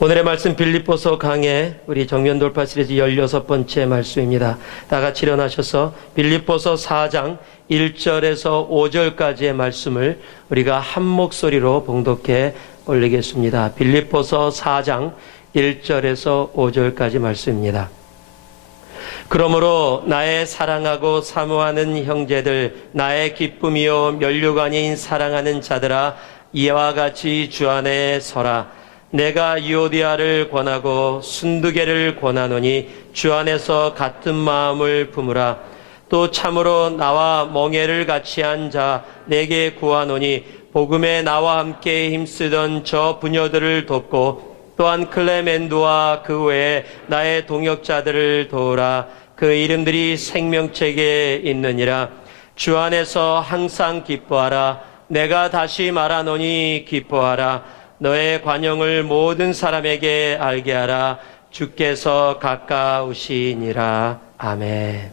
오늘의 말씀 빌립보서 강해 우리 정면 돌파 시리즈 16번째 말씀입니다. 다 같이 일어나셔서 빌립보서 4장 1절에서 5절까지의 말씀을 우리가 한 목소리로 봉독해 올리겠습니다. 빌립보서 4장 1절에서 5절까지 말씀입니다. 그러므로 나의 사랑하고 사모하는 형제들, 나의 기쁨이요 면류관인 사랑하는 자들아, 이와 같이 주 안에 서라. 내가 유오디아를 권하고 순두개를 권하노니 주 안에서 같은 마음을 품으라. 또 참으로 나와 멍에를 같이 한 자 내게 구하노니 복음에 나와 함께 힘쓰던 저 부녀들을 돕고 또한 클레멘도와 그 외에 나의 동역자들을 도우라. 그 이름들이 생명책에 있느니라. 주 안에서 항상 기뻐하라. 내가 다시 말하노니 기뻐하라. 너의 관용을 모든 사람에게 알게 하라. 주께서 가까우시니라. 아멘.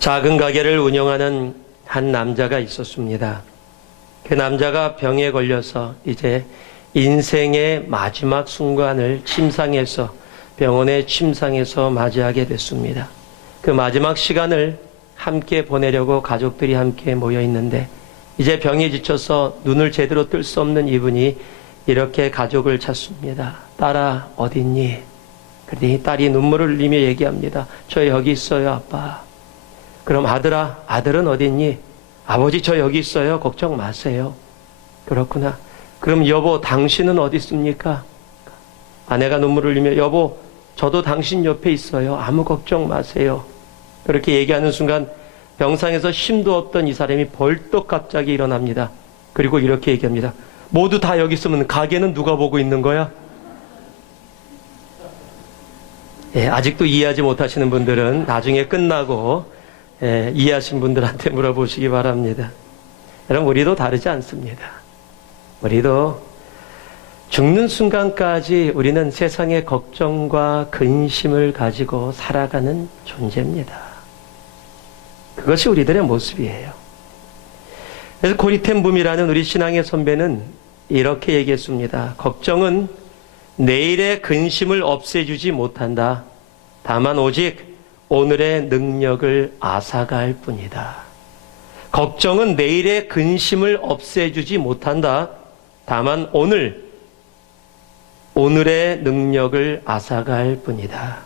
작은 가게를 운영하는 한 남자가 있었습니다. 그 남자가 병에 걸려서 이제 인생의 마지막 순간을 병원에 침상에서 맞이하게 됐습니다. 그 마지막 시간을 함께 보내려고 가족들이 함께 모여 있는데 이제 병에 지쳐서 눈을 제대로 뜰 수 없는 이분이 이렇게 가족을 찾습니다. 딸아 어디 있니? 그랬더니 딸이 눈물을 흘리며 얘기합니다. 저 여기 있어요 아빠. 그럼 아들아, 아들은 어디 있니? 아버지 저 여기 있어요. 걱정 마세요. 그렇구나. 그럼 여보 당신은 어디 있습니까? 아내가 눈물을 흘리며 여보 저도 당신 옆에 있어요. 아무 걱정 마세요. 그렇게 얘기하는 순간 병상에서 힘도 없던 이 사람이 벌떡 갑자기 일어납니다. 그리고 이렇게 얘기합니다. 모두 다 여기 있으면 가게는 누가 보고 있는 거야? 아직도 이해하지 못하시는 분들은 나중에 끝나고 이해하신 분들한테 물어보시기 바랍니다. 여러분 우리도 다르지 않습니다. 우리도 죽는 순간까지 우리는 세상의 걱정과 근심을 가지고 살아가는 존재입니다. 그것이 우리들의 모습이에요. 그래서 고리텐붐이라는 우리 신앙의 선배는 이렇게 얘기했습니다. 걱정은 내일의 근심을 없애주지 못한다. 다만 오직 오늘의 능력을 앗아갈 뿐이다. 걱정은 내일의 근심을 없애주지 못한다. 다만 오늘의 능력을 앗아갈 뿐이다.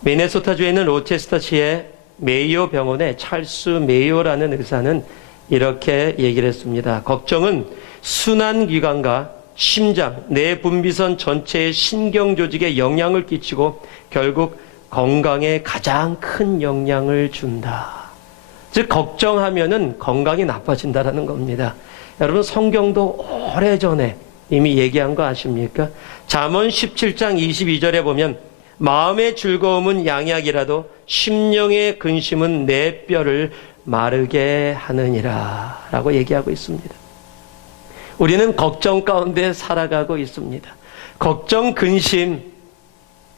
미네소타주에 있는 로체스터시의 메이오 병원의 찰스 메이오라는 의사는 이렇게 얘기를 했습니다. 걱정은 순환기관과 심장, 뇌분비선 전체의 신경조직에 영향을 끼치고 결국 건강에 가장 큰 영향을 준다. 즉 걱정하면은 건강이 나빠진다라는 겁니다. 여러분 성경도 오래전에 이미 얘기한 거 아십니까? 잠언 17장 22절에 보면 마음의 즐거움은 양약이라도 심령의 근심은 내 뼈를 마르게 하느니라 라고 얘기하고 있습니다. 우리는 걱정 가운데 살아가고 있습니다. 걱정, 근심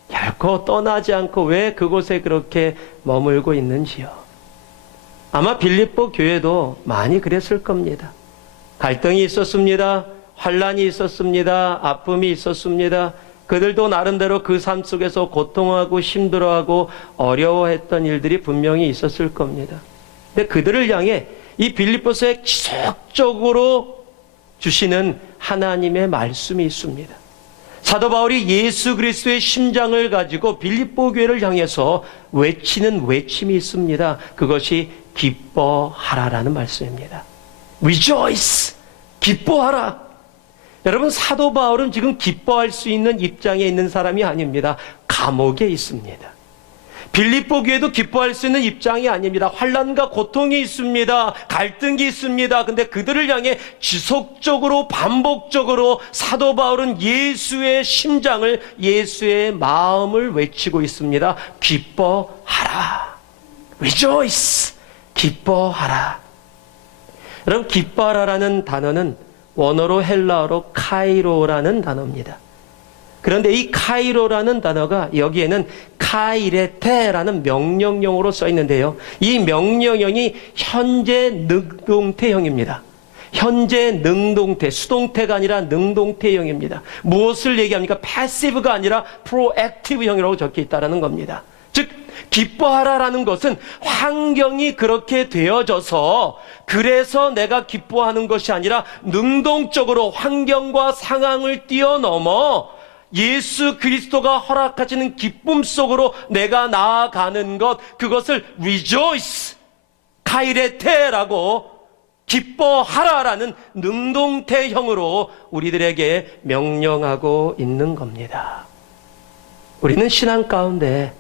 결코 떠나지 않고 왜 그곳에 그렇게 머물고 있는지요. 아마 빌립보 교회도 많이 그랬을 겁니다. 갈등이 있었습니다. 환난이 있었습니다. 아픔이 있었습니다. 그들도 나름대로 그 삶 속에서 고통하고 힘들어하고 어려워했던 일들이 분명히 있었을 겁니다. 근데 그들을 향해 이 빌립보서에 지속적으로 주시는 하나님의 말씀이 있습니다. 사도 바울이 예수 그리스도의 심장을 가지고 빌립보 교회를 향해서 외치는 외침이 있습니다. 그것이 기뻐하라라는 말씀입니다. Rejoice! 기뻐하라! 여러분 사도 바울은 지금 기뻐할 수 있는 입장에 있는 사람이 아닙니다. 감옥에 있습니다. 빌립보 교회도 기뻐할 수 있는 입장이 아닙니다. 환난과 고통이 있습니다. 갈등이 있습니다. 근데 그들을 향해 지속적으로 반복적으로 사도 바울은 예수의 심장을 예수의 마음을 외치고 있습니다. 기뻐하라. Rejoice. 기뻐하라. 여러분 기뻐하라라는 단어는 원어로 헬라어로 카이로라는 단어입니다. 그런데 이 카이로라는 단어가 여기에는 카이레테라는 명령형으로 써 있는데요. 이 명령형이 현재 능동태형입니다. 현재 능동태, 수동태가 아니라 능동태형입니다. 무엇을 얘기합니까? 패시브가 아니라 프로액티브형이라고 적혀 있다는 겁니다. 즉 기뻐하라라는 것은 환경이 그렇게 되어져서 그래서 내가 기뻐하는 것이 아니라 능동적으로 환경과 상황을 뛰어넘어 예수 그리스도가 허락하시는 기쁨 속으로 내가 나아가는 것, 그것을 rejoice, 카이레테라고 기뻐하라라는 능동태형으로 우리들에게 명령하고 있는 겁니다. 우리는 신앙 가운데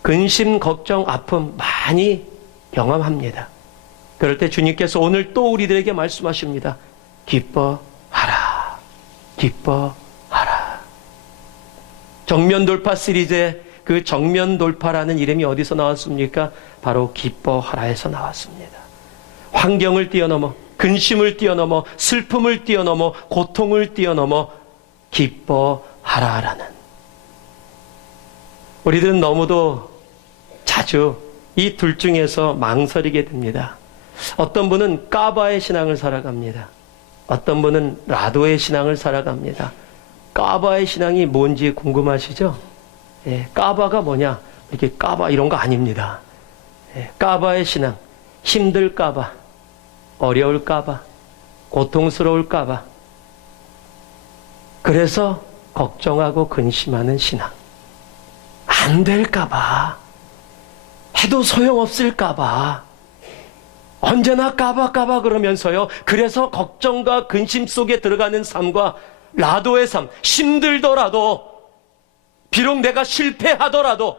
근심, 걱정, 아픔 많이 경험합니다. 그럴 때 주님께서 오늘 또 우리들에게 말씀하십니다. 기뻐하라. 기뻐하라. 정면 돌파 시리즈의 그 정면 돌파라는 이름이 어디서 나왔습니까? 바로 기뻐하라에서 나왔습니다. 환경을 뛰어넘어, 근심을 뛰어넘어, 슬픔을 뛰어넘어, 고통을 뛰어넘어 기뻐하라라는. 우리들은 너무도 자주 이 둘 중에서 망설이게 됩니다. 어떤 분은 까바의 신앙을 살아갑니다. 어떤 분은 라도의 신앙을 살아갑니다. 까바의 신앙이 뭔지 궁금하시죠? 예, 까바가 뭐냐? 이렇게 까바 이런 거 아닙니다. 예, 까바의 신앙, 힘들까봐, 어려울까봐, 고통스러울까봐, 그래서 걱정하고 근심하는 신앙. 안 될까봐, 해도 소용없을까봐, 언제나 까봐 그러면서요. 그래서 걱정과 근심 속에 들어가는 삶과 라도의 삶, 힘들더라도, 비록 내가 실패하더라도,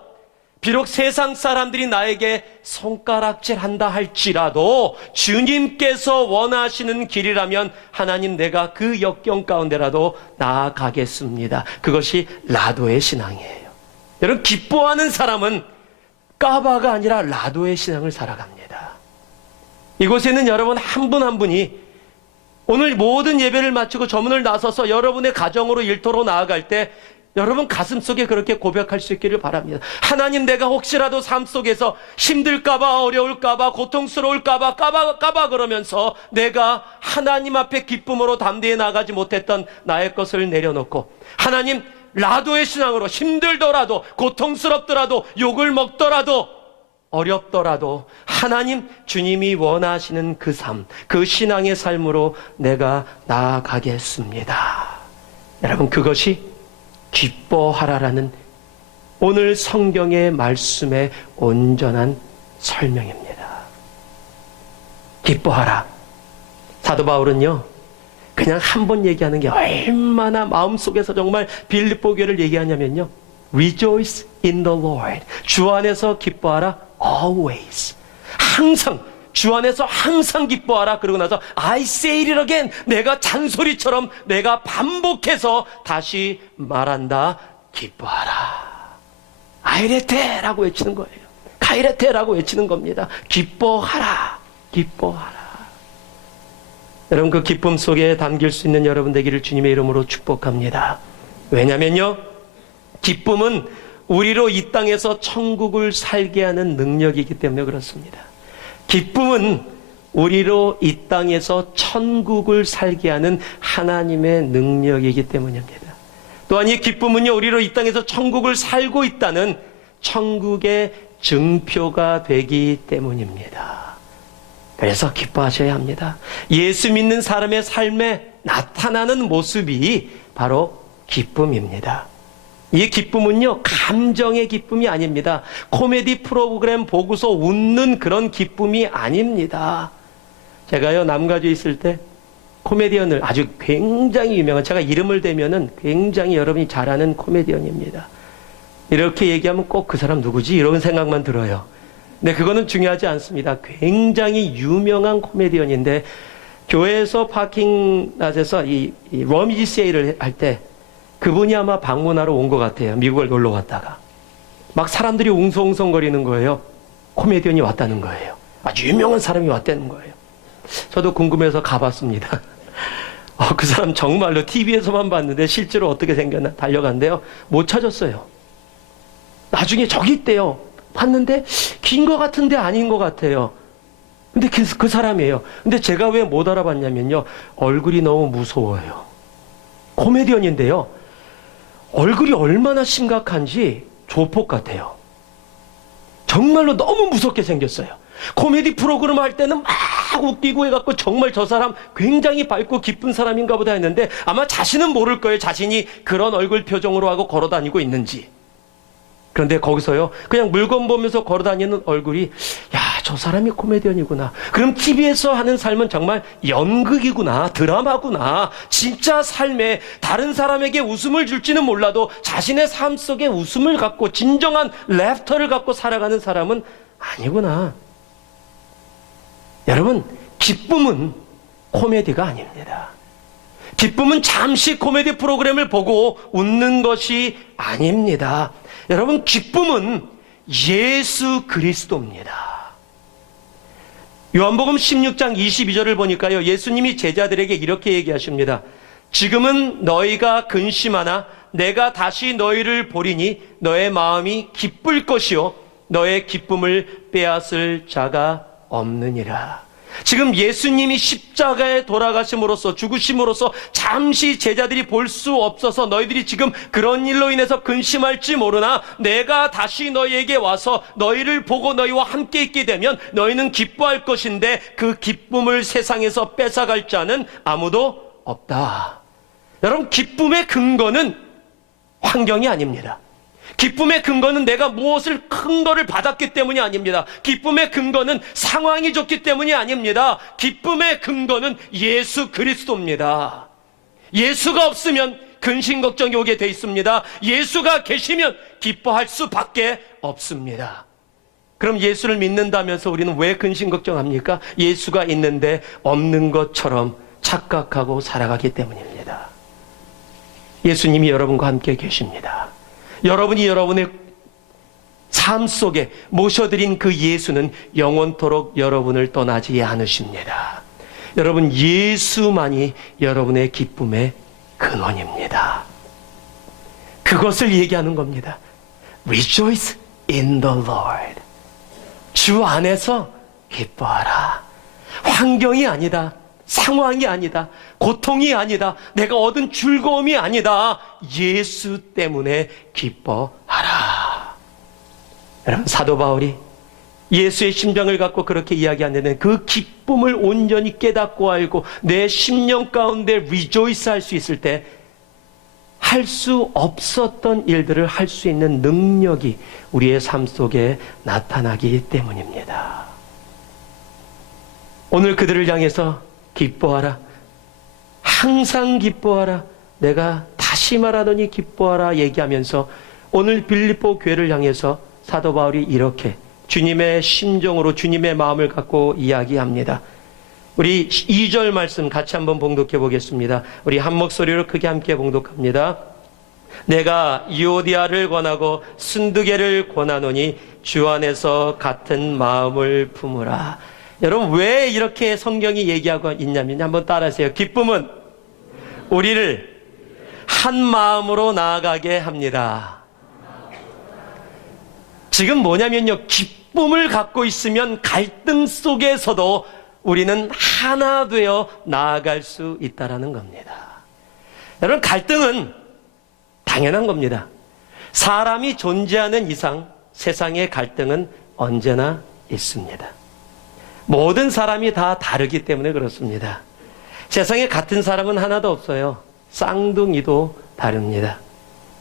비록 세상 사람들이 나에게 손가락질 한다 할지라도 주님께서 원하시는 길이라면 하나님 내가 그 역경 가운데라도 나아가겠습니다. 그것이 라도의 신앙이에요. 여러분, 기뻐하는 사람은 까바가 아니라 라도의 신앙을 살아갑니다. 이곳에는 여러분 한 분 한 분이 오늘 모든 예배를 마치고 저문을 나서서 여러분의 가정으로 일터로 나아갈 때 여러분 가슴속에 그렇게 고백할 수 있기를 바랍니다. 하나님, 내가 혹시라도 삶 속에서 힘들까봐, 어려울까봐, 고통스러울까봐, 까봐 그러면서 내가 하나님 앞에 기쁨으로 담대히 나가지 못했던 나의 것을 내려놓고, 하나님, 라도의 신앙으로 힘들더라도, 고통스럽더라도, 욕을 먹더라도, 어렵더라도 하나님, 주님이 원하시는 그 삶, 그 신앙의 삶으로 내가 나아가겠습니다. 여러분, 그것이 기뻐하라라는 오늘 성경의 말씀의 온전한 설명입니다. 기뻐하라. 사도 바울은요, 그냥 한 번 얘기하는 게 얼마나 마음속에서 정말 빌립보 교회를 얘기하냐면요, Rejoice in the Lord. 주 안에서 기뻐하라. Always. 항상, 주 안에서 항상 기뻐하라. 그러고 나서 I say it again. 내가 잔소리처럼 내가 반복해서 다시 말한다. 기뻐하라. 아이레테라고 외치는 거예요. 카이레테라고 외치는 겁니다. 기뻐하라. 기뻐하라. 여러분, 그 기쁨 속에 담길 수 있는 여러분 되기를 주님의 이름으로 축복합니다. 왜냐면요, 기쁨은 우리로 이 땅에서 천국을 살게 하는 능력이기 때문에 그렇습니다. 기쁨은 우리로 이 땅에서 천국을 살게 하는 하나님의 능력이기 때문입니다. 또한 이 기쁨은요, 우리로 이 땅에서 천국을 살고 있다는 천국의 증표가 되기 때문입니다. 그래서 기뻐하셔야 합니다. 예수 믿는 사람의 삶에 나타나는 모습이 바로 기쁨입니다. 이 기쁨은요, 감정의 기쁨이 아닙니다. 코미디 프로그램 보고서 웃는 그런 기쁨이 아닙니다. 제가요, 남가주에 있을 때 코미디언을 아주 굉장히 유명한, 제가 이름을 대면은 굉장히 여러분이 잘 아는 코미디언입니다. 이렇게 얘기하면 꼭 그 사람 누구지? 이런 생각만 들어요. 근데 그거는 중요하지 않습니다. 굉장히 유명한 코미디언인데, 교회에서 파킹랏에서 이 러미지 세일을 할 때 그분이 아마 방문하러 온 것 같아요. 미국을 놀러 갔다가. 막 사람들이 웅성웅성거리는 거예요. 코미디언이 왔다는 거예요. 아주 유명한 사람이 왔다는 거예요. 저도 궁금해서 가봤습니다. 그 사람 정말로 TV에서만 봤는데 실제로 어떻게 생겼나 달려간대요. 못 찾았어요. 나중에 저기 있대요. 봤는데 긴 것 같은데 아닌 것 같아요. 근데 그 사람이에요. 근데 제가 왜 못 알아봤냐면요. 얼굴이 너무 무서워요. 코미디언인데요. 얼굴이 얼마나 심각한지 조폭 같아요. 정말로 너무 무섭게 생겼어요. 코미디 프로그램 할 때는 막 웃기고 해갖고 정말 저 사람 굉장히 밝고 기쁜 사람인가 보다 했는데 아마 자신은 모를 거예요. 자신이 그런 얼굴 표정으로 하고 걸어 다니고 있는지. 그런데 거기서요, 그냥 물건 보면서 걸어 다니는 얼굴이, 야, 저 사람이 코미디언이구나. 그럼 TV에서 하는 삶은 정말 연극이구나, 드라마구나. 진짜 삶에 다른 사람에게 웃음을 줄지는 몰라도 자신의 삶 속에 웃음을 갖고 진정한 래프터를 갖고 살아가는 사람은 아니구나. 여러분, 기쁨은 코미디가 아닙니다. 기쁨은 잠시 코미디 프로그램을 보고 웃는 것이 아닙니다. 여러분, 기쁨은 예수 그리스도입니다. 요한복음 16장 22절을 보니까요, 예수님이 제자들에게 이렇게 얘기하십니다. 지금은 너희가 근심하나 내가 다시 너희를 보리니 너의 마음이 기쁠 것이요 너의 기쁨을 빼앗을 자가 없느니라. 지금 예수님이 십자가에 돌아가심으로써, 죽으심으로써 잠시 제자들이 볼 수 없어서 너희들이 지금 그런 일로 인해서 근심할지 모르나 내가 다시 너희에게 와서 너희를 보고 너희와 함께 있게 되면 너희는 기뻐할 것인데 그 기쁨을 세상에서 뺏어갈 자는 아무도 없다. 여러분, 기쁨의 근거는 환경이 아닙니다. 기쁨의 근거는 내가 무엇을 큰 거를 받았기 때문이 아닙니다. 기쁨의 근거는 상황이 좋기 때문이 아닙니다. 기쁨의 근거는 예수 그리스도입니다. 예수가 없으면 근심 걱정이 오게 돼 있습니다. 예수가 계시면 기뻐할 수밖에 없습니다. 그럼 예수를 믿는다면서 우리는 왜 근심 걱정합니까? 예수가 있는데 없는 것처럼 착각하고 살아가기 때문입니다. 예수님이 여러분과 함께 계십니다. 여러분이 여러분의 삶 속에 모셔드린 그 예수는 영원토록 여러분을 떠나지 않으십니다. 여러분, 예수만이 여러분의 기쁨의 근원입니다. 그것을 얘기하는 겁니다. Rejoice in the Lord. 주 안에서 기뻐하라. 환경이 아니다. 상황이 아니다. 고통이 아니다. 내가 얻은 즐거움이 아니다. 예수 때문에 기뻐하라. 여러분, 사도 바울이 예수의 심정을 갖고 그렇게 이야기하는데 그 기쁨을 온전히 깨닫고 알고 내 심령 가운데 리조이스 할 수 있을 때 할 수 없었던 일들을 할 수 있는 능력이 우리의 삶 속에 나타나기 때문입니다. 오늘 그들을 향해서 기뻐하라. 항상 기뻐하라. 내가 다시 말하더니 기뻐하라 얘기하면서 오늘 빌립보 교회를 향해서 사도 바울이 이렇게 주님의 심정으로 주님의 마음을 갖고 이야기합니다. 우리 2절 말씀 같이 한번 봉독해 보겠습니다. 우리 한 목소리로 크게 함께 봉독합니다. 내가 유오디아를 권하고 순두개를 권하노니 주 안에서 같은 마음을 품으라. 여러분, 왜 이렇게 성경이 얘기하고 있냐면 한번 따라하세요. 기쁨은 우리를 한 마음으로 나아가게 합니다. 지금 뭐냐면요, 기쁨을 갖고 있으면 갈등 속에서도 우리는 하나 되어 나아갈 수 있다는 겁니다. 여러분, 갈등은 당연한 겁니다. 사람이 존재하는 이상 세상의 갈등은 언제나 있습니다. 모든 사람이 다 다르기 때문에 그렇습니다. 세상에 같은 사람은 하나도 없어요. 쌍둥이도 다릅니다.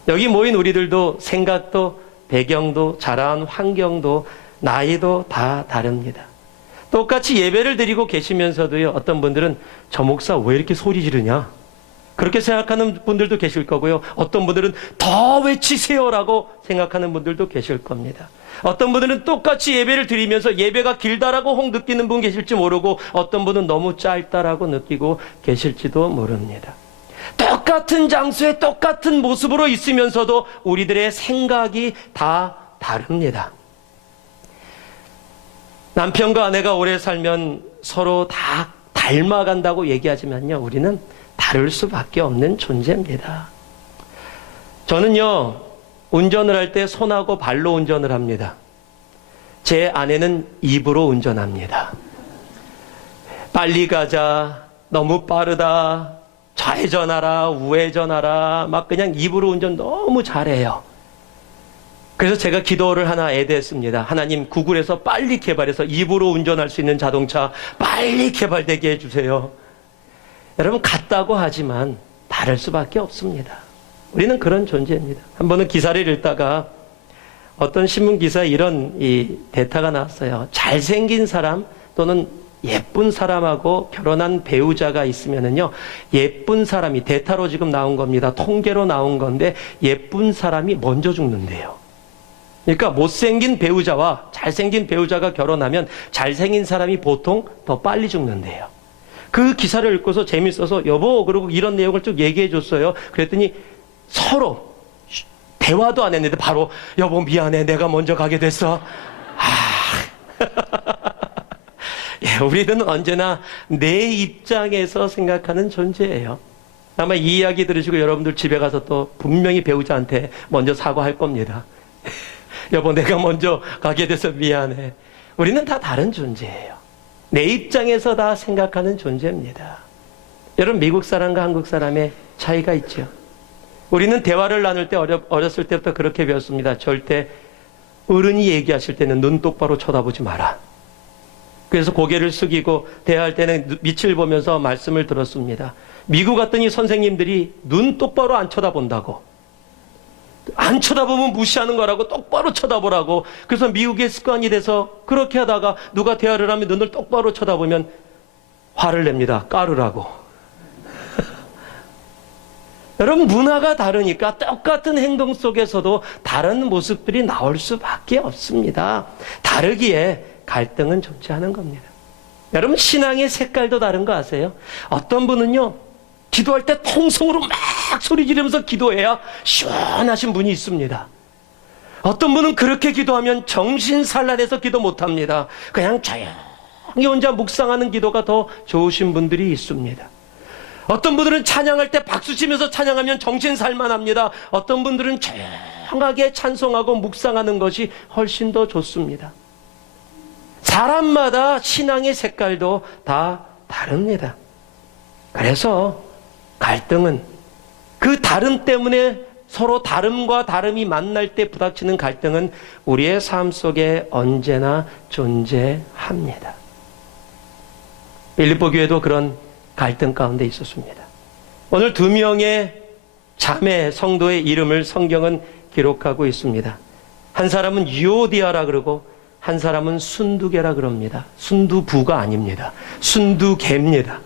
여기 모인 우리들도 생각도 배경도 자라온 환경도 나이도 다 다릅니다. 똑같이 예배를 드리고 계시면서도요, 어떤 분들은 저 목사 왜 이렇게 소리 지르냐? 그렇게 생각하는 분들도 계실 거고요. 어떤 분들은 더 외치세요라고 생각하는 분들도 계실 겁니다. 어떤 분들은 똑같이 예배를 드리면서 예배가 길다라고 혹 느끼는 분 계실지 모르고 어떤 분은 너무 짧다라고 느끼고 계실지도 모릅니다. 똑같은 장소에 똑같은 모습으로 있으면서도 우리들의 생각이 다 다릅니다. 남편과 아내가 오래 살면 서로 다 닮아간다고 얘기하지만요, 우리는 다를 수밖에 없는 존재입니다. 저는요, 운전을 할 때 손하고 발로 운전을 합니다. 제 아내는 입으로 운전합니다. 빨리 가자, 너무 빠르다, 좌회전하라, 우회전하라, 막 그냥 입으로 운전 너무 잘해요. 그래서 제가 기도를 하나 애대했습니다. 하나님, 구글에서 빨리 개발해서 입으로 운전할 수 있는 자동차 빨리 개발되게 해주세요. 여러분, 같다고 하지만 다를 수밖에 없습니다. 우리는 그런 존재입니다. 한 번은 기사를 읽다가 어떤 신문 기사에 이런 대타가 나왔어요. 잘생긴 사람 또는 예쁜 사람하고 결혼한 배우자가 있으면은요, 예쁜 사람이, 대타로 지금 나온 겁니다. 통계로 나온 건데, 예쁜 사람이 먼저 죽는데요. 그러니까 못생긴 배우자와 잘생긴 배우자가 결혼하면 잘생긴 사람이 보통 더 빨리 죽는데요. 그 기사를 읽고서 재밌어서 여보, 그러고 이런 내용을 쭉 얘기해 줬어요. 그랬더니 서로 대화도 안 했는데 바로 여보 미안해, 내가 먼저 가게 됐어. 예, 우리는 언제나 내 입장에서 생각하는 존재예요. 아마 이 이야기 들으시고 여러분들 집에 가서 또 분명히 배우자한테 먼저 사과할 겁니다. 여보, 내가 먼저 가게 돼서 미안해. 우리는 다 다른 존재예요. 내 입장에서 다 생각하는 존재입니다. 여러분, 미국 사람과 한국 사람의 차이가 있죠. 우리는 대화를 나눌 때 어렸을 때부터 그렇게 배웠습니다. 절대 어른이 얘기하실 때는 눈 똑바로 쳐다보지 마라. 그래서 고개를 숙이고 대화할 때는 밑을 보면서 말씀을 들었습니다. 미국 갔더니 선생님들이 눈 똑바로 안 쳐다본다고. 안 쳐다보면 무시하는 거라고, 똑바로 쳐다보라고. 그래서 미국의 습관이 돼서 그렇게 하다가 누가 대화를 하면 눈을 똑바로 쳐다보면 화를 냅니다. 까르라고. 여러분, 문화가 다르니까 똑같은 행동 속에서도 다른 모습들이 나올 수밖에 없습니다. 다르기에 갈등은 존재하는 겁니다. 여러분, 신앙의 색깔도 다른 거 아세요? 어떤 분은요, 기도할 때 통성으로 막 소리 지르면서 기도해야 시원하신 분이 있습니다. 어떤 분은 그렇게 기도하면 정신산란해서 기도 못합니다. 그냥 조용히 혼자 묵상하는 기도가 더 좋으신 분들이 있습니다. 어떤 분들은 찬양할 때 박수치면서 찬양하면 정신살만합니다. 어떤 분들은 조용하게 찬송하고 묵상하는 것이 훨씬 더 좋습니다. 사람마다 신앙의 색깔도 다 다릅니다. 그래서 갈등은 그 다름 때문에 서로 다름과 다름이 만날 때 부닥치는 갈등은 우리의 삶 속에 언제나 존재합니다. 빌립보 교회도 그런 갈등 가운데 있었습니다. 오늘 2명의 자매 성도의 이름을 성경은 기록하고 있습니다. 한 사람은 유오디아라 그러고 한 사람은 순두개라 그럽니다. 순두부가 아닙니다. 순두개입니다.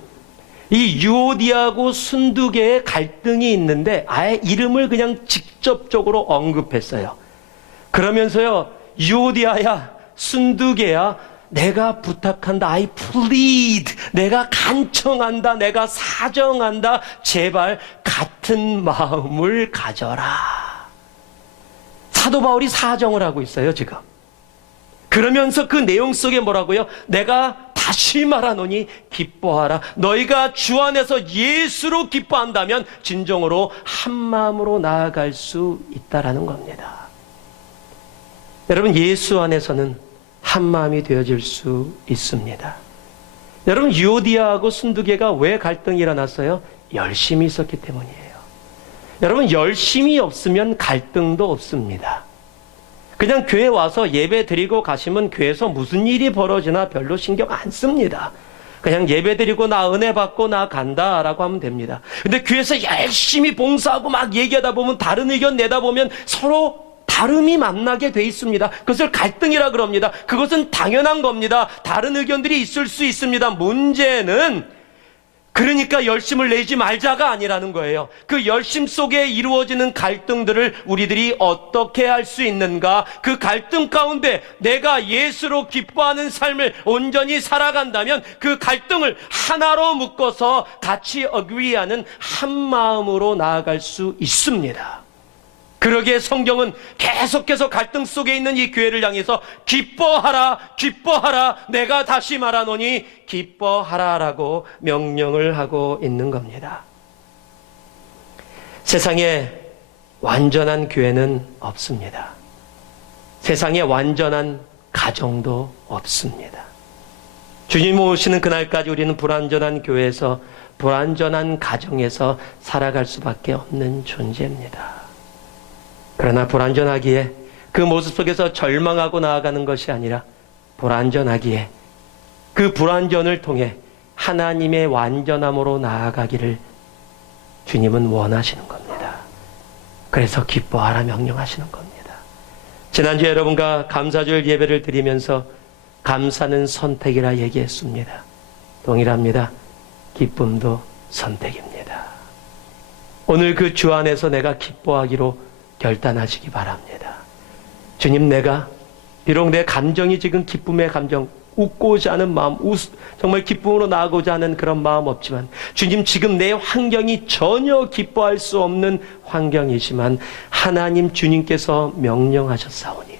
이 유오디아하고 순두개의 갈등이 있는데 아예 이름을 그냥 직접적으로 언급했어요. 그러면서요, 유오디아야, 순두개야, 내가 부탁한다. I plead. 내가 간청한다. 내가 사정한다. 제발 같은 마음을 가져라. 사도 바울이 사정을 하고 있어요, 지금. 그러면서 그 내용 속에 뭐라고요? 내가 다시 말하노니 기뻐하라. 너희가 주 안에서 예수로 기뻐한다면 진정으로 한 마음으로 나아갈 수 있다라는 겁니다. 여러분, 예수 안에서는 한 마음이 되어질 수 있습니다. 여러분, 유오디아하고 순두개가 왜 갈등이 일어났어요? 열심이 있었기 때문이에요. 여러분, 열심이 없으면 갈등도 없습니다. 그냥 교회 와서 예배 드리고 가시면 교회에서 무슨 일이 벌어지나 별로 신경 안 씁니다. 그냥 예배 드리고 나 은혜 받고 나 간다라고 하면 됩니다. 근데 교회에서 열심히 봉사하고 막 얘기하다 보면 다른 의견 내다 보면 서로 다름이 만나게 돼 있습니다. 그것을 갈등이라 그럽니다. 그것은 당연한 겁니다. 다른 의견들이 있을 수 있습니다. 문제는 그러니까 열심을 내지 말자가 아니라는 거예요. 그 열심 속에 이루어지는 갈등들을 우리들이 어떻게 할 수 있는가? 그 갈등 가운데 내가 예수로 기뻐하는 삶을 온전히 살아간다면 그 갈등을 하나로 묶어서 같이 어그리하는 한 마음으로 나아갈 수 있습니다. 그러기에 성경은 계속해서 갈등 속에 있는 이 교회를 향해서 기뻐하라, 기뻐하라, 내가 다시 말하노니 기뻐하라라고 명령을 하고 있는 겁니다. 세상에 완전한 교회는 없습니다. 세상에 완전한 가정도 없습니다. 주님 오시는 그날까지 우리는 불완전한 교회에서, 불완전한 가정에서 살아갈 수밖에 없는 존재입니다. 그러나 불완전하기에 그 모습 속에서 절망하고 나아가는 것이 아니라, 불완전하기에 그 불완전을 통해 하나님의 완전함으로 나아가기를 주님은 원하시는 겁니다. 그래서 기뻐하라 명령하시는 겁니다. 지난주에 여러분과 감사주일 예배를 드리면서 감사는 선택이라 얘기했습니다. 동일합니다. 기쁨도 선택입니다. 오늘 그 주 안에서 내가 기뻐하기로 결단하시기 바랍니다. 주님, 내가 비록 내 감정이 지금 기쁨의 감정, 웃고자 하는 마음, 정말 기쁨으로 나아가고자 하는 그런 마음 없지만, 주님, 지금 내 환경이 전혀 기뻐할 수 없는 환경이지만 하나님 주님께서 명령하셨사오니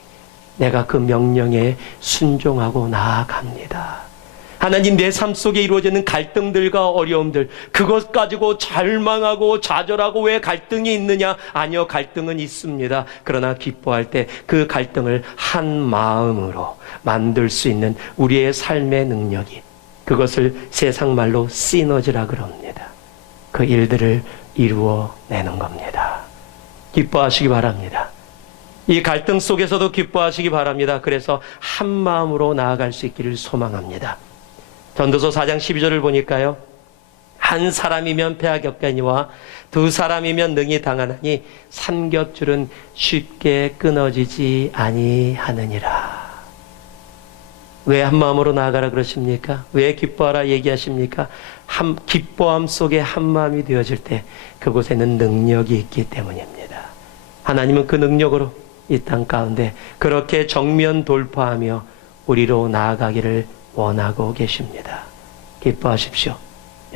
내가 그 명령에 순종하고 나아갑니다. 하나님, 내 삶 속에 이루어지는 갈등들과 어려움들, 그것 가지고 절망하고 좌절하고 왜 갈등이 있느냐? 아니요, 갈등은 있습니다. 그러나 기뻐할 때 그 갈등을 한 마음으로 만들 수 있는 우리의 삶의 능력이, 그것을 세상 말로 시너지라 그럽니다. 그 일들을 이루어내는 겁니다. 기뻐하시기 바랍니다. 이 갈등 속에서도 기뻐하시기 바랍니다. 그래서 한 마음으로 나아갈 수 있기를 소망합니다. 전도서 4장 12절을 보니까요, 한 사람이면 패하 겪거니와 두 사람이면 능히 당하나니 삼겹줄은 쉽게 끊어지지 아니하느니라. 왜 한 마음으로 나아가라 그러십니까? 왜 기뻐하라 얘기하십니까? 기뻐함 속에 한 마음이 되어질 때 그곳에는 능력이 있기 때문입니다. 하나님은 그 능력으로 이 땅 가운데 그렇게 정면 돌파하며 우리로 나아가기를 원하고 계십니다. 기뻐하십시오.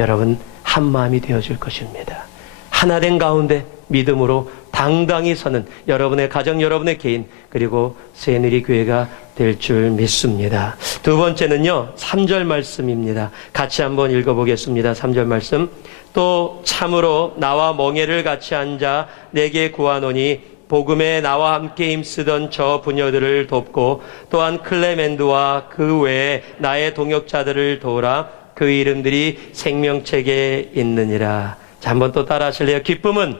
여러분, 한 마음이 되어줄 것입니다. 하나된 가운데 믿음으로 당당히 서는 여러분의 가정, 여러분의 개인, 그리고 새누리 교회가 될 줄 믿습니다. 두 번째는요, 3절 말씀입니다. 같이 한번 읽어보겠습니다. 3절 말씀. 또 참으로 나와 멍에를 같이 앉아 내게 구하노니 복음에 나와 함께 힘쓰던 저 부녀들을 돕고 또한 클레멘드와 그 외에 나의 동역자들을 도우라. 그 이름들이 생명책에 있느니라. 자, 한번 또 따라 하실래요? 기쁨은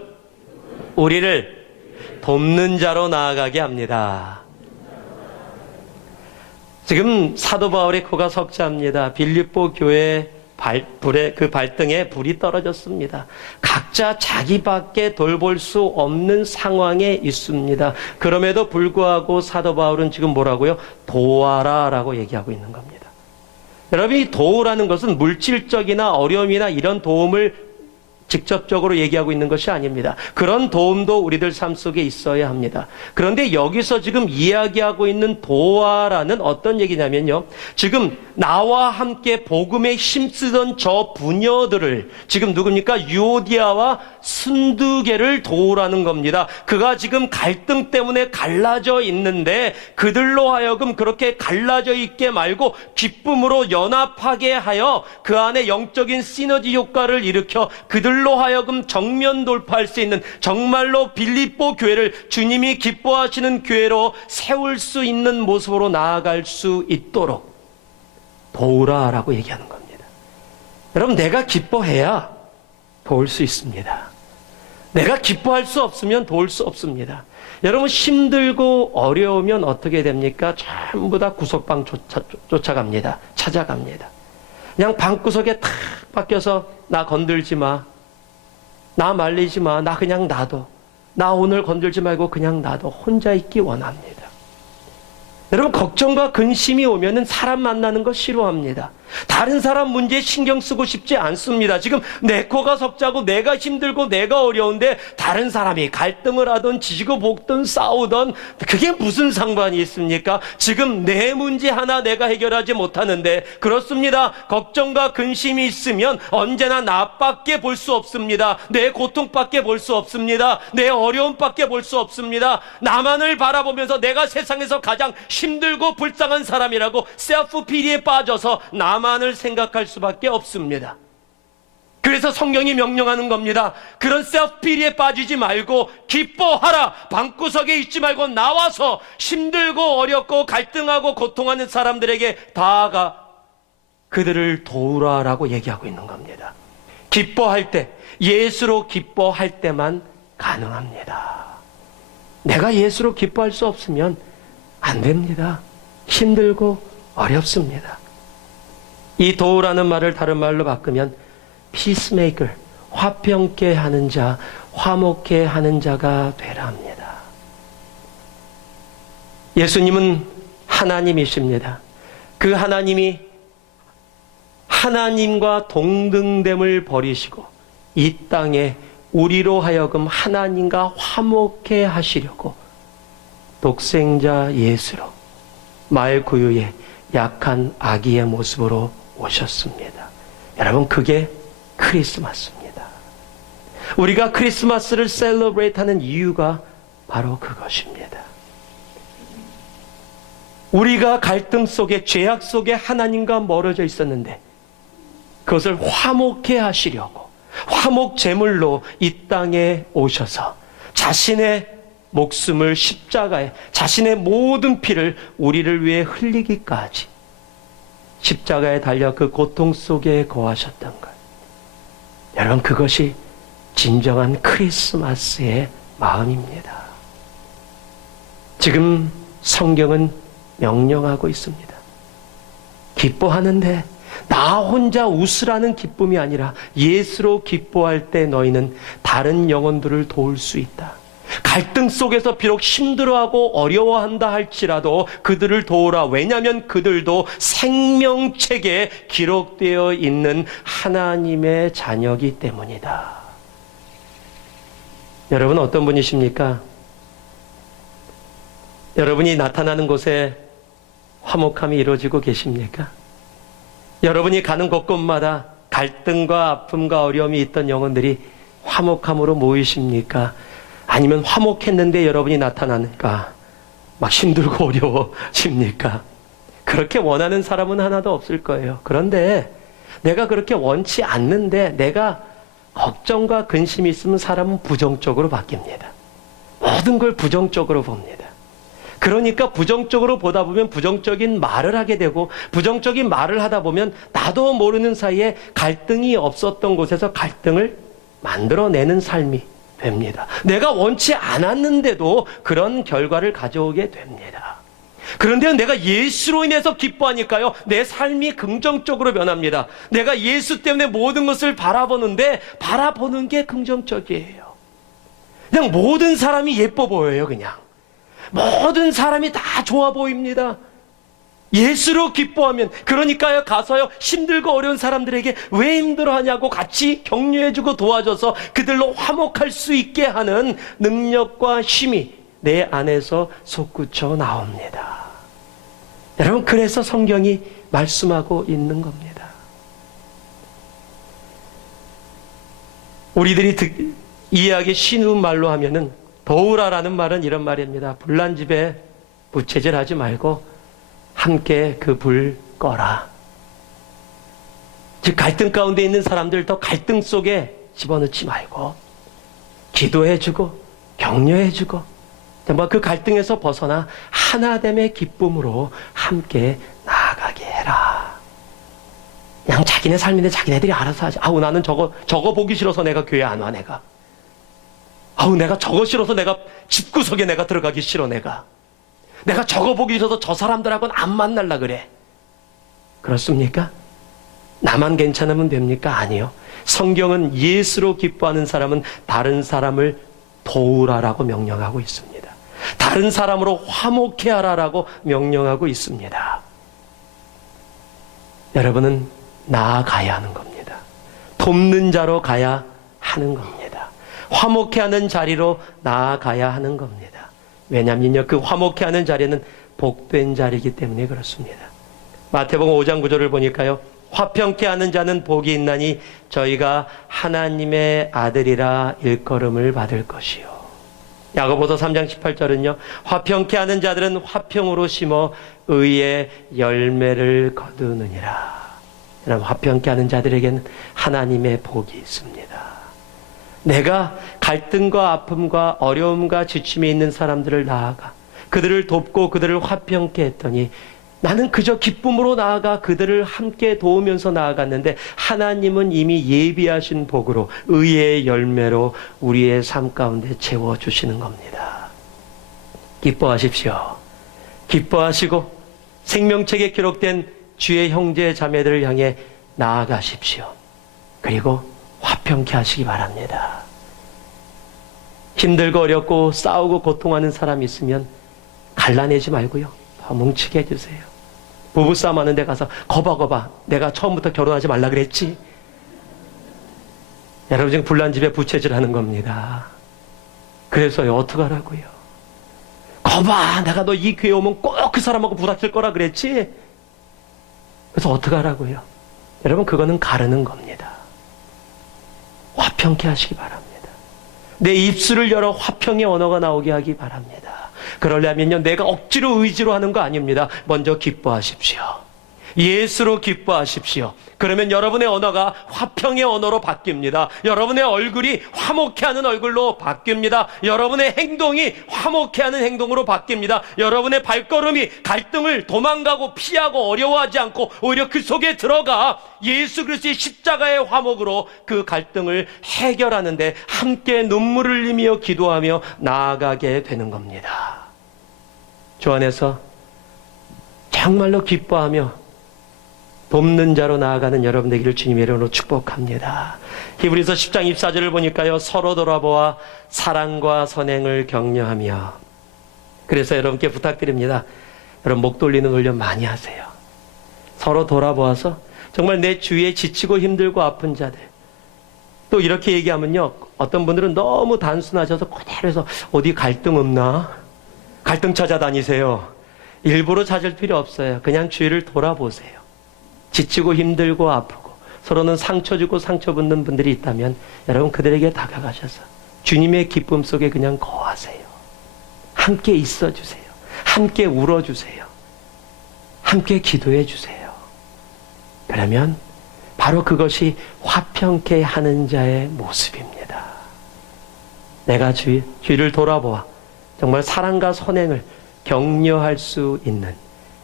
우리를 돕는 자로 나아가게 합니다. 지금 사도 바울의 코가 석자합니다. 빌립보 교회 그 발등에 불이 떨어졌습니다. 각자 자기밖에 돌볼 수 없는 상황에 있습니다. 그럼에도 불구하고 사도 바울은 지금 뭐라고요? 도와라 라고 얘기하고 있는 겁니다. 여러분, 이 도우라는 것은 물질적이나 어려움이나 이런 도움을 직접적으로 얘기하고 있는 것이 아닙니다. 그런 도움도 우리들 삶 속에 있어야 합니다. 그런데 여기서 지금 이야기하고 있는 도와라는 어떤 얘기냐면요, 지금 나와 함께 복음에 힘쓰던 저 부녀들을, 지금 누굽니까? 유오디아와 순두개를 도우라는 겁니다. 그가 지금 갈등 때문에 갈라져 있는데 그들로 하여금 그렇게 갈라져 있게 말고 기쁨으로 연합하게 하여 그 안에 영적인 시너지 효과를 일으켜 그들로 하여금 정면 돌파할 수 있는, 정말로 빌립보 교회를 주님이 기뻐하시는 교회로 세울 수 있는 모습으로 나아갈 수 있도록 도우라라고 얘기하는 겁니다. 여러분, 내가 기뻐해야 도울 수 있습니다. 내가 기뻐할 수 없으면 도울 수 없습니다. 여러분, 힘들고 어려우면 어떻게 됩니까? 전부 다 구석방 쫓아갑니다. 찾아갑니다. 그냥 방구석에 탁 박혀서 나 건들지 마, 나 말리지 마, 나 그냥 놔둬, 나 오늘 건들지 말고 그냥 놔둬, 혼자 있기 원합니다. 여러분, 걱정과 근심이 오면은 사람 만나는 거 싫어합니다. 다른 사람 문제에 신경 쓰고 싶지 않습니다. 지금 내 코가 석자고 내가 힘들고 내가 어려운데 다른 사람이 갈등을 하던 지지고 볶든 싸우던 그게 무슨 상관이 있습니까? 지금 내 문제 하나 내가 해결하지 못하는데, 그렇습니다. 걱정과 근심이 있으면 언제나 나밖에 볼 수 없습니다. 내 고통밖에 볼 수 없습니다. 내 어려움밖에 볼 수 없습니다. 나만을 바라보면서 내가 세상에서 가장 힘들고 불쌍한 사람이라고 셀프 피리에 빠져서 나만을 생각할 수밖에 없습니다. 그래서 성경이 명령하는 겁니다. 그런 셀프 피리에 빠지지 말고 기뻐하라. 방구석에 있지 말고 나와서 힘들고 어렵고 갈등하고 고통하는 사람들에게 다가가 그들을 도우라라고 얘기하고 있는 겁니다. 기뻐할 때, 예수로 기뻐할 때만 가능합니다. 내가 예수로 기뻐할 수 없으면 안 됩니다. 힘들고 어렵습니다. 이 도우라는 말을 다른 말로 바꾸면 피스메이커, 화평케 하는 자, 화목케 하는 자가 되라 합니다. 예수님은 하나님이십니다. 그 하나님이 하나님과 동등됨을 버리시고 이 땅에 우리로 하여금 하나님과 화목케 하시려고 독생자 예수로 말구유의 약한 아기의 모습으로 오셨습니다. 여러분, 그게 크리스마스입니다. 우리가 크리스마스를 셀러브레이트 하는 이유가 바로 그것입니다. 우리가 갈등 속에, 죄악 속에 하나님과 멀어져 있었는데 그것을 화목케 하시려고 화목 제물로 이 땅에 오셔서 자신의 목숨을 십자가에, 자신의 모든 피를 우리를 위해 흘리기까지 십자가에 달려 그 고통 속에 거하셨던 것. 여러분, 그것이 진정한 크리스마스의 마음입니다. 지금 성경은 명령하고 있습니다. 기뻐하는데 나 혼자 웃으라는 기쁨이 아니라 예수로 기뻐할 때 너희는 다른 영혼들을 도울 수 있다. 갈등 속에서 비록 힘들어하고 어려워한다 할지라도 그들을 도우라. 왜냐하면 그들도 생명책에 기록되어 있는 하나님의 자녀이기 때문이다. 여러분, 어떤 분이십니까? 여러분이 나타나는 곳에 화목함이 이루어지고 계십니까? 여러분이 가는 곳곳마다 갈등과 아픔과 어려움이 있던 영혼들이 화목함으로 모이십니까? 아니면 화목했는데 여러분이 나타나니까 막 힘들고 어려워집니까? 그렇게 원하는 사람은 하나도 없을 거예요. 그런데 내가 그렇게 원치 않는데 내가 걱정과 근심이 있으면 사람은 부정적으로 바뀝니다. 모든 걸 부정적으로 봅니다. 그러니까 부정적으로 보다 보면 부정적인 말을 하게 되고 부정적인 말을 하다 보면 나도 모르는 사이에 갈등이 없었던 곳에서 갈등을 만들어내는 삶이 됩니다. 내가 원치 않았는데도 그런 결과를 가져오게 됩니다. 그런데 내가 예수로 인해서 기뻐하니까요, 내 삶이 긍정적으로 변합니다. 내가 예수 때문에 모든 것을 바라보는데 바라보는 게 긍정적이에요. 그냥 모든 사람이 예뻐 보여요. 그냥 모든 사람이 다 좋아 보입니다. 예수로 기뻐하면, 그러니까요, 가서요, 힘들고 어려운 사람들에게 왜 힘들어하냐고 같이 격려해주고 도와줘서 그들로 화목할 수 있게 하는 능력과 힘이 내 안에서 솟구쳐 나옵니다. 여러분, 그래서 성경이 말씀하고 있는 겁니다. 우리들이 이해하기 쉬운 말로 하면은 도우라라는 말은 이런 말입니다. 불난 집에 부채질하지 말고 함께 그 불 꺼라. 즉, 갈등 가운데 있는 사람들 더 갈등 속에 집어넣지 말고 기도해주고 격려해주고 그 갈등에서 벗어나 하나됨의 기쁨으로 함께 나아가게 해라. 그냥 자기네 삶인데 자기네들이 알아서 하지. 아우, 나는 저거 보기 싫어서 내가 교회 안 와, 내가. 아우, 내가 저거 싫어서 내가 집구석에 내가 들어가기 싫어, 내가 저거 보기 싫어서 저 사람들하고는 안 만날라 그래. 그렇습니까? 나만 괜찮으면 됩니까? 아니요. 성경은 예수로 기뻐하는 사람은 다른 사람을 도우라라고 명령하고 있습니다. 다른 사람으로 화목케 하라라고 명령하고 있습니다. 여러분은 나아가야 하는 겁니다. 돕는 자로 가야 하는 겁니다. 화목케 하는 자리로 나아가야 하는 겁니다. 왜냐면요, 그 화목케 하는 자리는 복된 자리이기 때문에 그렇습니다. 마태복음 5장 9절을 보니까요, 화평케 하는 자는 복이 있나니 저희가 하나님의 아들이라 일컬음을 받을 것이요. 야고보서 3장 18절은요, 화평케 하는 자들은 화평으로 심어 의의 열매를 거두느니라. 여러분, 화평케 하는 자들에게는 하나님의 복이 있습니다. 내가 갈등과 아픔과 어려움과 지침이 있는 사람들을 나아가 그들을 돕고 그들을 화평케 했더니 나는 그저 기쁨으로 나아가 그들을 함께 도우면서 나아갔는데 하나님은 이미 예비하신 복으로 의의 열매로 우리의 삶 가운데 채워주시는 겁니다. 기뻐하십시오. 기뻐하시고 생명책에 기록된 주의 형제 자매들을 향해 나아가십시오. 그리고 화평케 하시기 바랍니다. 힘들고 어렵고 싸우고 고통하는 사람이 있으면 갈라내지 말고요. 더 뭉치게 해주세요. 부부싸움 하는 데 가서 거봐 내가 처음부터 결혼하지 말라 그랬지. 여러분 지금 불난집에 부채질하는 겁니다. 그래서요 어떡하라고요. 거봐 내가 너 이 교회 오면 꼭 그 사람하고 부닥칠 거라 그랬지. 그래서 어떡하라고요. 여러분 그거는 가르는 겁니다. 화평케 하시기 바랍니다. 내 입술을 열어 화평의 언어가 나오게 하기 바랍니다. 그러려면요 내가 억지로 의지로 하는 거 아닙니다. 먼저 기뻐하십시오. 예수로 기뻐하십시오. 그러면 여러분의 언어가 화평의 언어로 바뀝니다. 여러분의 얼굴이 화목해 하는 얼굴로 바뀝니다. 여러분의 행동이 화목해 하는 행동으로 바뀝니다. 여러분의 발걸음이 갈등을 도망가고 피하고 어려워하지 않고 오히려 그 속에 들어가 예수 그리스도의 십자가의 화목으로 그 갈등을 해결하는데 함께 눈물을 흘리며 기도하며 나아가게 되는 겁니다. 주 안에서 정말로 기뻐하며 돕는 자로 나아가는 여러분 되기를 주님의 이름으로 축복합니다. 히브리서 10장 24절을 보니까요 서로 돌아보아 사랑과 선행을 격려하며, 그래서 여러분께 부탁드립니다. 여러분 목 돌리는 훈련 많이 하세요. 서로 돌아보아서 정말 내 주위에 지치고 힘들고 아픈 자들, 또 이렇게 얘기하면요 어떤 분들은 너무 단순하셔서 그대로 해서 어디 갈등 없나? 갈등 찾아다니세요. 일부러 찾을 필요 없어요. 그냥 주위를 돌아보세요. 지치고 힘들고 아프고 서로는 상처 주고 상처 받는 분들이 있다면 여러분 그들에게 다가가셔서 주님의 기쁨 속에 그냥 거하세요. 함께 있어주세요. 함께 울어주세요. 함께 기도해주세요. 그러면 바로 그것이 화평케 하는 자의 모습입니다. 내가 주위를 돌아보아 정말 사랑과 선행을 격려할 수 있는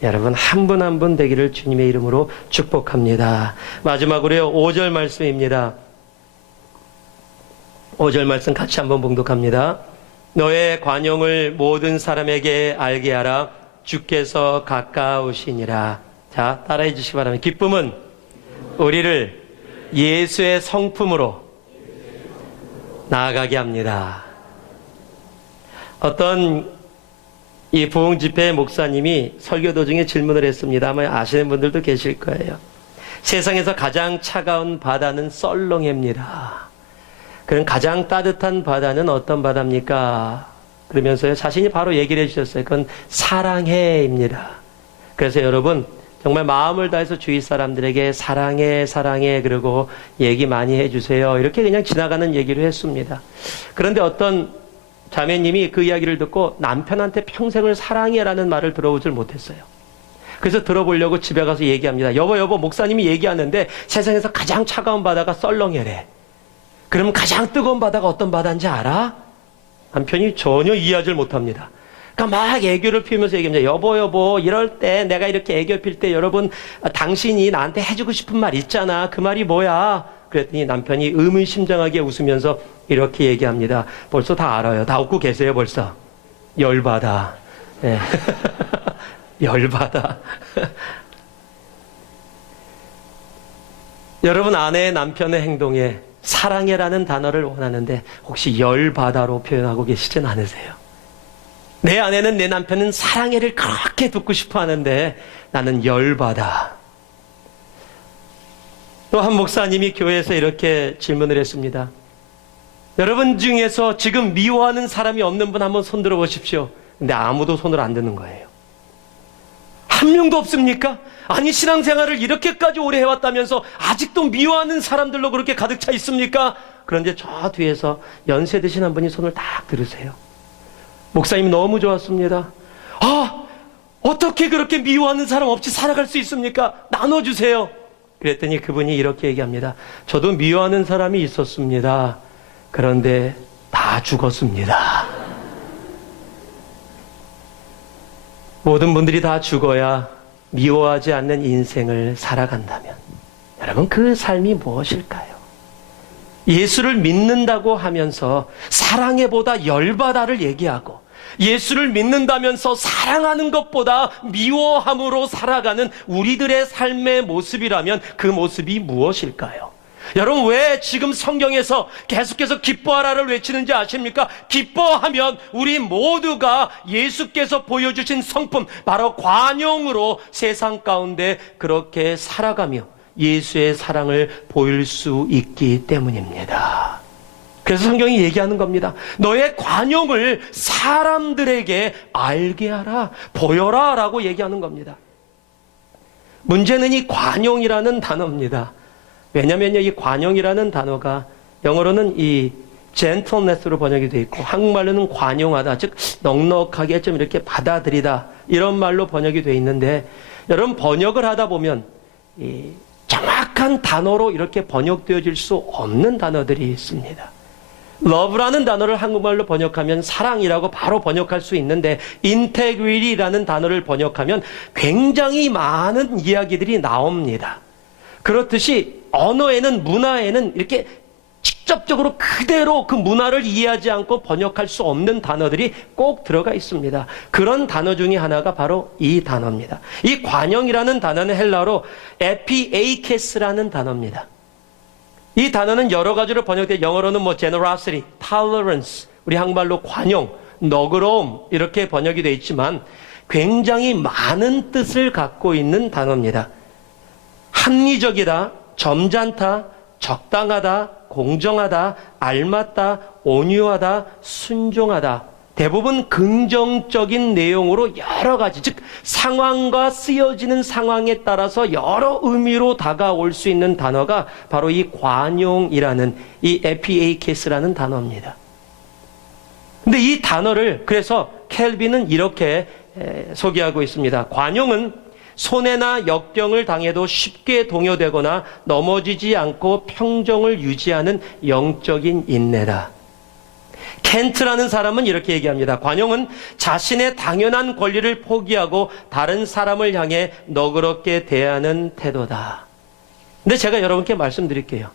여러분 한 분 한 분 되기를 주님의 이름으로 축복합니다. 마지막으로요 5절 말씀입니다. 5절 말씀 같이 한번 봉독합니다. 너의 관용을 모든 사람에게 알게 하라. 주께서 가까우시니라. 자 따라해 주시기 바랍니다. 기쁨은 우리를 예수의 성품으로 나아가게 합니다. 어떤 이 부흥집회 목사님이 설교 도중에 질문을 했습니다. 아마 아시는 분들도 계실 거예요. 세상에서 가장 차가운 바다는 썰렁해입니다. 그럼 가장 따뜻한 바다는 어떤 바다입니까? 그러면서요 자신이 바로 얘기를 해주셨어요. 그건 사랑해입니다. 그래서 여러분 정말 마음을 다해서 주위 사람들에게 사랑해 사랑해 그러고 얘기 많이 해주세요. 이렇게 그냥 지나가는 얘기를 했습니다. 그런데 어떤 자매님이 그 이야기를 듣고 남편한테 평생을 사랑해라는 말을 들어보질 못했어요. 그래서 들어보려고 집에 가서 얘기합니다. 여보 목사님이 얘기하는데 세상에서 가장 차가운 바다가 썰렁해래. 그럼 가장 뜨거운 바다가 어떤 바다인지 알아? 남편이 전혀 이해하지 못합니다. 그러니까 막 애교를 피우면서 얘기합니다. 여보 이럴 때 내가 이렇게 애교 필 때 여러분 당신이 나한테 해주고 싶은 말 있잖아. 그 말이 뭐야? 그랬더니 남편이 의문심장하게 웃으면서 이렇게 얘기합니다. 벌써 다 알아요. 다 웃고 계세요 벌써. 열받아. 네. 열받아. 여러분 아내의 남편의 행동에 사랑해라는 단어를 원하는데 혹시 열받아로 표현하고 계시진 않으세요? 내 아내는 내 남편은 사랑해를 그렇게 듣고 싶어 하는데 나는 열받아. 또 한 목사님이 교회에서 이렇게 질문을 했습니다. 여러분 중에서 지금 미워하는 사람이 없는 분 한번 손 들어 보십시오. 근데 아무도 손을 안 드는 거예요. 한 명도 없습니까? 아니 신앙생활을 이렇게까지 오래 해왔다면서 아직도 미워하는 사람들로 그렇게 가득 차 있습니까? 그런데 저 뒤에서 연세 드신 한 분이 손을 딱 들으세요. 목사님 너무 좋았습니다. 어떻게 그렇게 미워하는 사람 없이 살아갈 수 있습니까? 나눠주세요. 그랬더니 그분이 이렇게 얘기합니다. 저도 미워하는 사람이 있었습니다. 그런데 다 죽었습니다. 모든 분들이 다 죽어야 미워하지 않는 인생을 살아간다면 여러분 그 삶이 무엇일까요? 예수를 믿는다고 하면서 사랑해보다 열받아를 얘기하고 예수를 믿는다면서 사랑하는 것보다 미워함으로 살아가는 우리들의 삶의 모습이라면 그 모습이 무엇일까요? 여러분 왜 지금 성경에서 계속해서 기뻐하라를 외치는지 아십니까? 기뻐하면 우리 모두가 예수께서 보여주신 성품 바로 관용으로 세상 가운데 그렇게 살아가며 예수의 사랑을 보일 수 있기 때문입니다. 그래서 성경이 얘기하는 겁니다. 너의 관용을 사람들에게 알게 하라, 보여라 라고 얘기하는 겁니다. 문제는 이 관용이라는 단어입니다. 왜냐면요, 이 관용이라는 단어가 영어로는 이 gentleness로 번역이 되어 있고 한국말로는 관용하다, 즉 넉넉하게 좀 이렇게 받아들이다 이런 말로 번역이 되어 있는데 여러분 번역을 하다 보면 이 정확한 단어로 이렇게 번역되어질 수 없는 단어들이 있습니다. love라는 단어를 한국말로 번역하면 사랑이라고 바로 번역할 수 있는데 integrity라는 단어를 번역하면 굉장히 많은 이야기들이 나옵니다. 그렇듯이 언어에는 문화에는 이렇게 직접적으로 그대로 그 문화를 이해하지 않고 번역할 수 없는 단어들이 꼭 들어가 있습니다. 그런 단어 중에 하나가 바로 이 단어입니다. 이 관용이라는 단어는 헬라어로 에피에이케스라는 단어입니다. 이 단어는 여러 가지로 번역돼 영어로는 generosity, tolerance, 우리 한국말로 관용, 너그러움 이렇게 번역이 되어 있지만 굉장히 많은 뜻을 갖고 있는 단어입니다. 합리적이다, 점잖다, 적당하다, 공정하다, 알맞다, 온유하다, 순종하다. 대부분 긍정적인 내용으로 여러 가지, 즉 상황과 쓰여지는 상황에 따라서 여러 의미로 다가올 수 있는 단어가 바로 이 관용이라는 이 에피에이케스라는 단어입니다. 근데 이 단어를 그래서 켈빈은 이렇게 소개하고 있습니다. 관용은 손해나 역경을 당해도 쉽게 동요되거나 넘어지지 않고 평정을 유지하는 영적인 인내다. 켄트라는 사람은 이렇게 얘기합니다. 관용은 자신의 당연한 권리를 포기하고 다른 사람을 향해 너그럽게 대하는 태도다. 근데 제가 여러분께 말씀드릴게요.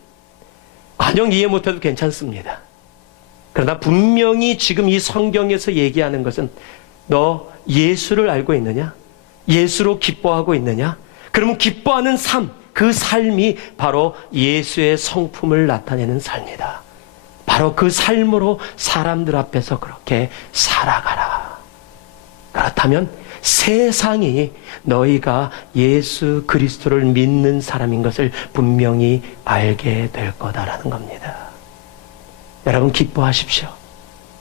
관용 이해 못해도 괜찮습니다. 그러나 분명히 지금 이 성경에서 얘기하는 것은 너 예수를 알고 있느냐? 예수로 기뻐하고 있느냐? 그러면 기뻐하는 삶, 그 삶이 바로 예수의 성품을 나타내는 삶이다. 바로 그 삶으로 사람들 앞에서 그렇게 살아가라. 그렇다면 세상이 너희가 예수 그리스도를 믿는 사람인 것을 분명히 알게 될 거다라는 겁니다. 여러분 기뻐하십시오.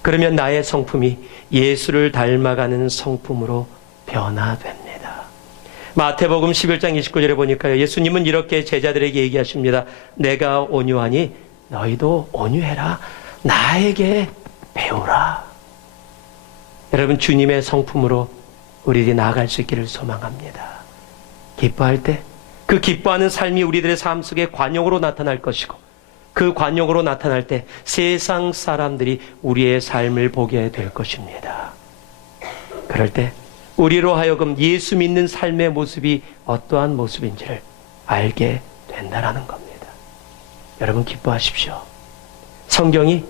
그러면 나의 성품이 예수를 닮아가는 성품으로 변화됩니다. 마태복음 11장 29절에 보니까요, 예수님은 이렇게 제자들에게 얘기하십니다. 내가 온유하니 너희도 온유해라. 나에게 배우라. 여러분 주님의 성품으로 우리들이 나아갈 수 있기를 소망합니다. 기뻐할 때 그 기뻐하는 삶이 우리들의 삶 속에 관용으로 나타날 것이고 그 관용으로 나타날 때 세상 사람들이 우리의 삶을 보게 될 것입니다. 그럴 때 우리로 하여금 예수 믿는 삶의 모습이 어떠한 모습인지를 알게 된다라는 겁니다. 여러분 기뻐하십시오. 성경이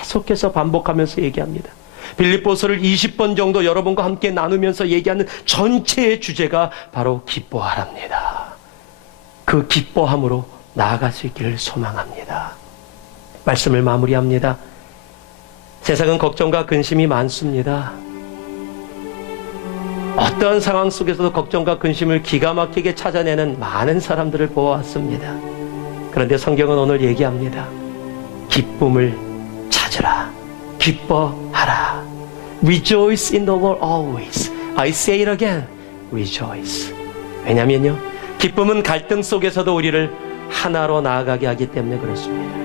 계속해서 반복하면서 얘기합니다. 빌립보서를 20번 정도 여러분과 함께 나누면서 얘기하는 전체의 주제가 바로 기뻐하랍니다. 그 기뻐함으로 나아갈 수 있기를 소망합니다. 말씀을 마무리합니다. 세상은 걱정과 근심이 많습니다. 어떠한 상황 속에서도 걱정과 근심을 기가 막히게 찾아내는 많은 사람들을 보아왔습니다. 그런데 성경은 오늘 얘기합니다. 기쁨을 찾으라. 기뻐하라. Rejoice in the Lord always. I say it again. Rejoice. 왜냐면요, 기쁨은 갈등 속에서도 우리를 하나로 나아가게 하기 때문에 그렇습니다.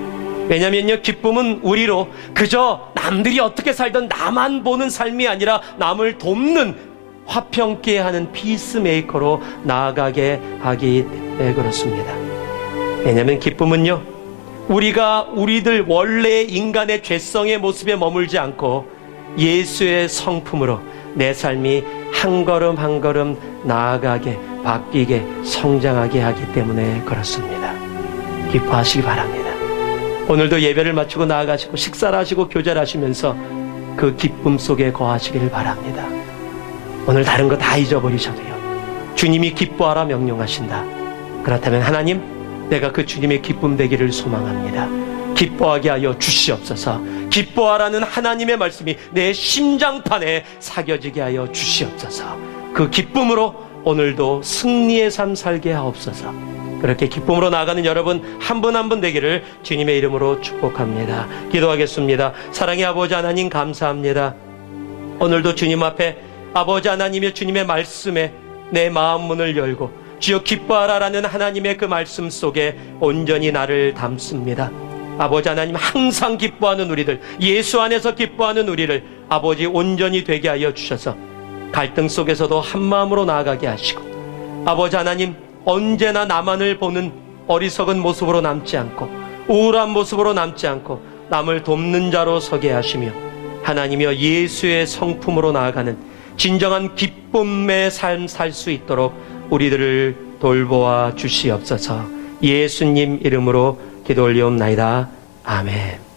왜냐면요, 기쁨은 우리로 그저 남들이 어떻게 살든 나만 보는 삶이 아니라 남을 돕는 화평케 하는 피스메이커로 나아가게 하기 때문에 그렇습니다. 왜냐하면 기쁨은요, 우리가 우리들 원래의 인간의 죄성의 모습에 머물지 않고 예수의 성품으로 내 삶이 한 걸음 한 걸음 나아가게, 바뀌게, 성장하게 하기 때문에 그렇습니다. 기뻐하시기 바랍니다. 오늘도 예배를 마치고 나아가시고 식사를 하시고 교제를 하시면서 그 기쁨 속에 거하시기를 바랍니다. 오늘 다른 거 다 잊어버리셔도요, 주님이 기뻐하라 명령하신다. 그렇다면 하나님, 내가 그 주님의 기쁨 되기를 소망합니다. 기뻐하게 하여 주시옵소서. 기뻐하라는 하나님의 말씀이 내 심장판에 새겨지게 하여 주시옵소서. 그 기쁨으로 오늘도 승리의 삶 살게 하옵소서. 그렇게 기쁨으로 나아가는 여러분 한 분 한 분 되기를 주님의 이름으로 축복합니다. 기도하겠습니다. 사랑의 아버지 하나님, 감사합니다. 오늘도 주님 앞에 아버지 하나님의 주님의 말씀에 내 마음 문을 열고 주여 기뻐하라라는 하나님의 그 말씀 속에 온전히 나를 담습니다. 아버지 하나님, 항상 기뻐하는 우리들, 예수 안에서 기뻐하는 우리를 아버지 온전히 되게 하여 주셔서 갈등 속에서도 한 마음으로 나아가게 하시고, 아버지 하나님, 언제나 나만을 보는 어리석은 모습으로 남지 않고 우울한 모습으로 남지 않고 남을 돕는 자로 서게 하시며, 하나님이여 예수의 성품으로 나아가는 진정한 기쁨의 삶 살 수 있도록 우리들을 돌보아 주시옵소서. 예수님 이름으로 기도 올리옵나이다. 아멘.